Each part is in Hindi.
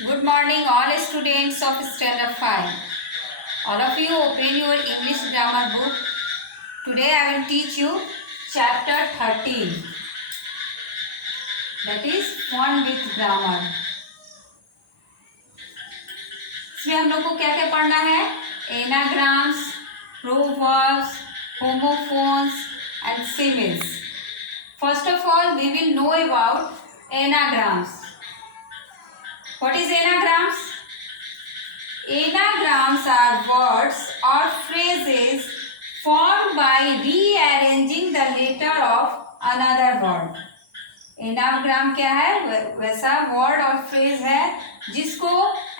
Good morning, all students of Standard 5. All of you open your English grammar book. Today I will teach you chapter 13. That is Fun with Grammar. इसमें हम लोग को क्या क्या पढ़ना है? Anagrams, proverbs, homophones and similes. First of all, we will know about anagrams. What is anagrams? Anagrams are words or phrases formed by rearranging the letter of another word. Anagram क्या है? वैसा वर्ड और फ्रेज है जिसको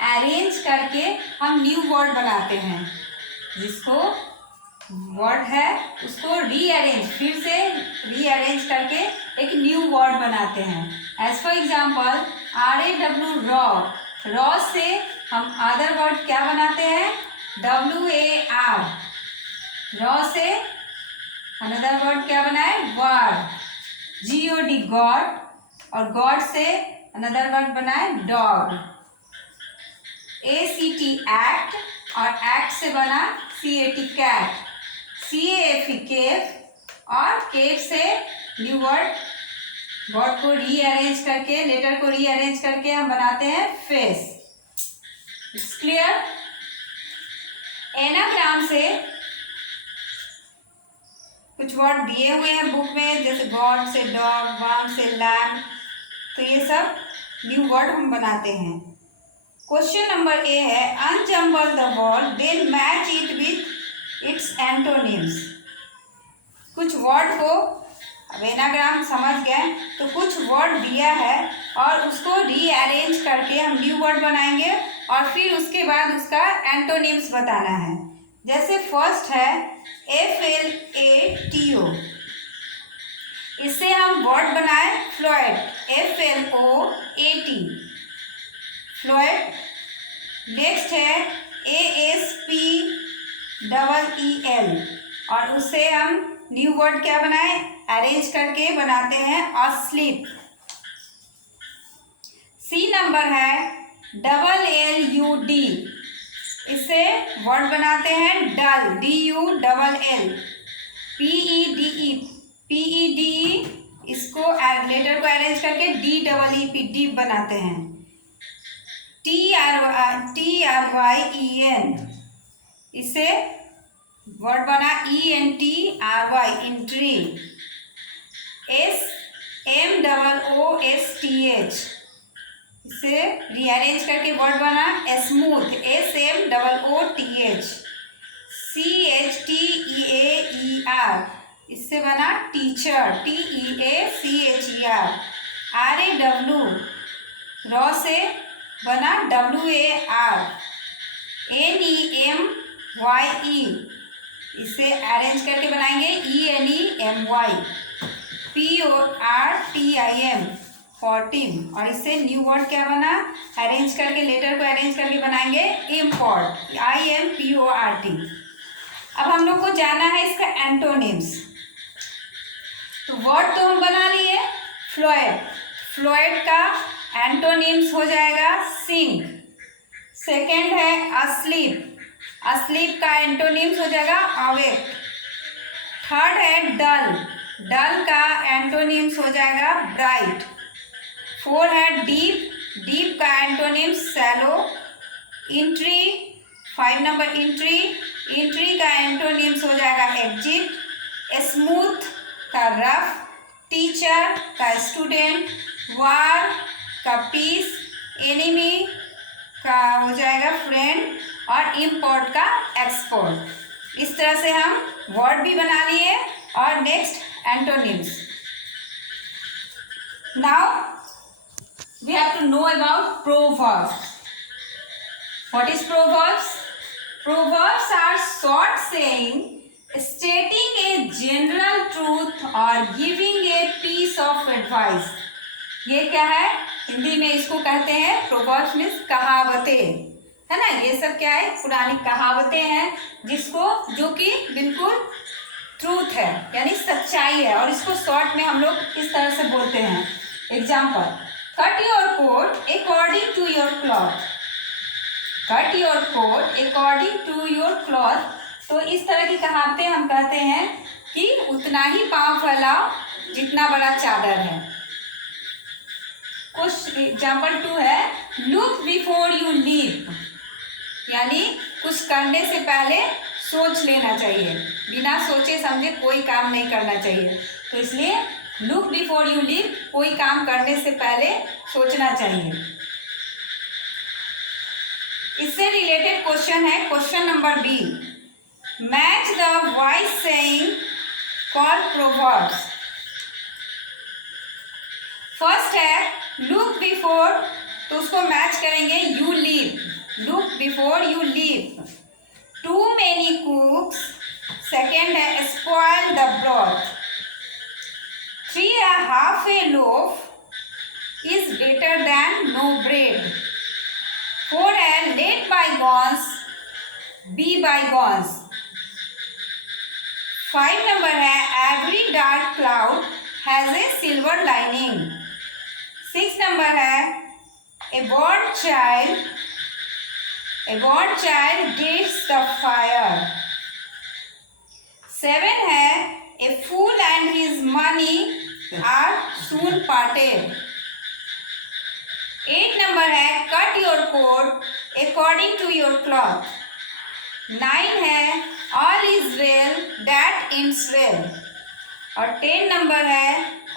अरेंज करके हम न्यू वर्ड बनाते हैं. जिसको वर्ड है उसको रीअरेंज, फिर से रीअरेंज करके एक न्यू वर्ड बनाते हैं. As for example RAW, raw से हम अदर वर्ड क्या बनाते हैं? WAR. रॉ से अनदर वर्ड क्या बनाए? वर्ड. GOD, गॉड, और गॉड से अनदर वर्ड बनाए डॉग. ACT, एक्ट, और एक्ट से बना CAT, कैट. CAFE, केफ, और केफ से न्यू वर्ड को रीअरेंज करके, लेटर को रीअरेंज करके हम बनाते हैं फेस. It's clear? एनाग्राम से कुछ वर्ड दिए हुए हैं बुक में, जैसे गॉड से डॉग, वार्म से लैम. तो ये सब न्यू वर्ड हम बनाते हैं. क्वेश्चन नंबर ए है, unjumble the word then match it with its antonyms. कुछ वर्ड को, अब एनाग्राम समझ गए, तो कुछ वर्ड दिया है और उसको रीअरेंज करके हम न्यू वर्ड बनाएंगे और फिर उसके बाद उसका एंटोनिम्स बताना है. जैसे फर्स्ट है FLATO. इससे हम वर्ड बनाए फ्लोएट, FLOAT, फ्लोएट. नेक्स्ट है ASPEEL, और उससे हम न्यू वर्ड क्या बनाए? अरेंज करके बनाते हैं अस्लीप. सी नंबर है LLUD. इससे वर्ड बनाते हैं डल, DULL. PEDE, इसको लेटर को अरेंज करके DEEP, डीप बनाते हैं. TRYEN, इससे वर्ड बना ENTRY, इंट्री. SMOOSTH, इसे रीअरेंज करके वर्ड बना स्मूथ, SMOOTH. CHTEAER, इससे बना टीचर, TEACHER. RAW, रॉ से बना WAR. NEMYE, इसे अरेंज करके बनाएंगे ENEMY. PORTIM, 14, और इससे न्यू वर्ड क्या बना? अरेंज करके, लेटर को अरेंज करके बनाएंगे इम्पोर्ट, IMPORT. अब हम लोग को जाना है इसका एंटोनिम्स. तो वर्ड तो हम बना लिए फ्लोएट. फ्लोएट का एंटोनिम्स हो जाएगा सिंक. सेकेंड है अस्लीप. अस्लीप का एंटोनिम्स हो जाएगा अवेक. थर्ड है डल. डल का एंटोनिम्स हो जाएगा ब्राइट. 4 है डीप. डीप का antonyms shallow. Entry, 5 number entry. Entry का एंटोनिम्स हो जाएगा एग्जिट. स्मूथ का रफ. टीचर का स्टूडेंट. वार का पीस. एनिमी का हो जाएगा फ्रेंड, और इम्पोर्ट का एक्सपोर्ट. इस तरह से हम वर्ड भी बना लिए. और next antonyms. Now we have to know about proverbs. What is proverbs? Proverbs are short saying stating a general truth or giving a piece of advice. ये क्या है? हिंदी में इसको कहते हैं proverbs, मीन्स कहावतें, है ना. ये सब क्या है? पुरानी कहावतें हैं जो कि बिल्कुल ट्रूथ है, यानी सच्चाई है, और इसको शॉर्ट में हम लोग इस तरह से बोलते हैं. Example, cut your coat according to your cloth. Cut your coat according to your cloth. तो इस तरह की कहावतें हम कहते हैं कि उतना ही पाँव फैलाओ जितना बड़ा चादर है। कुछ एग्जाम्पल 2 है, लुक बिफोर यू लीप, यानी कुछ करने से पहले सोच लेना चाहिए, बिना सोचे समझे कोई काम नहीं करना चाहिए। तो इसलिए लुक बिफोर यू लीप, कोई काम करने से पहले सोचना चाहिए। इससे रिलेटेड क्वेश्चन है question number B, match the wise saying for proverbs. First है लुक बिफोर, तो उसको मैच करेंगे you leap, look before you leap. Too many cooks, second है spoil the broth. 3 a half a loaf is better than no bread। 4 है let bygones be bygones। 5 number है every dark cloud has a silver lining। 6 number है a born child gets the fire। 7 है a fool and his money are soon parted। 8 number है cut your coat according to your cloth। 9 है all is well that ends well। और 10 नंबर है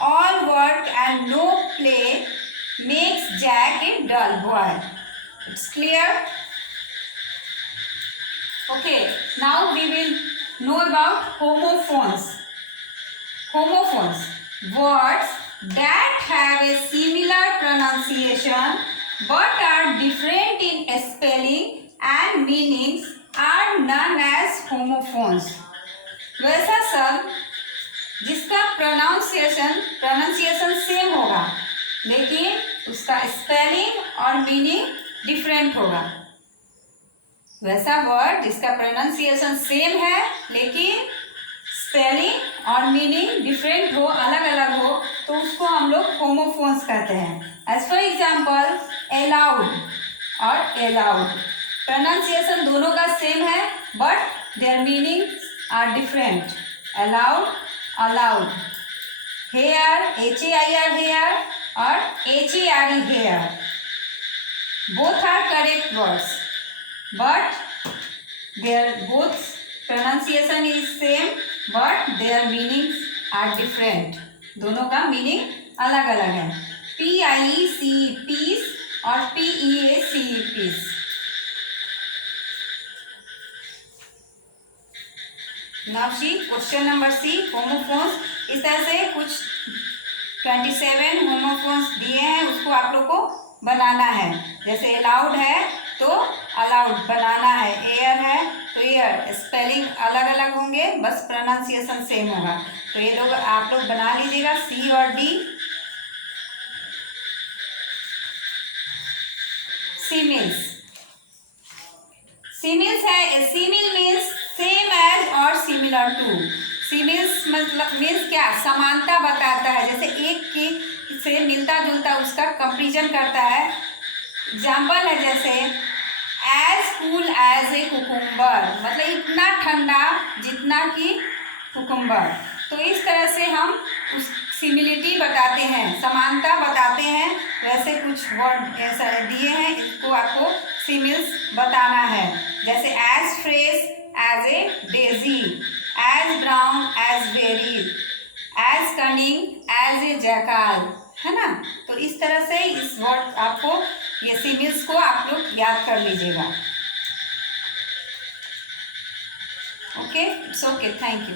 all work and no play makes Jack a dull boy। It's clear? Okay, now we will know about homophones। Homophones, words that have a similar pronunciation but are different in spelling and meanings are known as homophones। वैसा शब्द जिसका प्रोनाउंसिएशन सेम होगा लेकिन उसका स्पेलिंग और मीनिंग डिफरेंट होगा। वैसा वर्ड जिसका प्रोनाउंसिएशन सेम है लेकिन स्पेलिंग और मीनिंग डिफरेंट हो, अलग अलग हो, तो उसको हम लोग होमोफोन्स कहते हैं। एज फॉर एग्जाम्पल अलाउड और अलाउड, प्रोनाउंसिएशन दोनों का सेम है but their meaning are different. Aloud allowed, hair HAIR hair और HARE hare, both are correct words but their both pronunciation is same but their meanings are different। दोनों का मीनिंग अलग अलग है। PIECE पीस और PEACE peace. Now see question number C, homophones. इस तरह से कुछ 27 होमोफोन्स दिए हैं, उसको आप लोग को बनाना है। जैसे अलाउड है तो अलाउड बनाना है, एयर है तो एयर, स्पेलिंग अलग अलग होंगे बस प्रोनाउंसिएशन सेम होगा। तो ये लोग आप लोग बना लीजिएगा C और D। सिमिल्स, सिमिल्स है, सिमिल मीन्स सेम एज और सिमिलर टू। सिमिल्स मतलब मीन्स क्या, समानता बताता है, जैसे एक की से मिलता जुलता उसका कंपेरिजन करता है। एग्जाम्पल है जैसे as cool as a cucumber, मतलब इतना ठंडा जितना कि कुकुम्बर। तो इस तरह से हम उस सिमिलिटी बताते हैं, समानता बताते हैं। वैसे कुछ वर्ड ऐसा दिए हैं, इसको आपको सिमिल्स बताना है। जैसे as fresh as a daisy, as brown as berry, as cunning as a jackal, है ना। तो इस तरह से इस वर्ड आपको, ये सिमिल्स को आप लोग याद कर लीजिएगा। Okay, it's okay, thank you.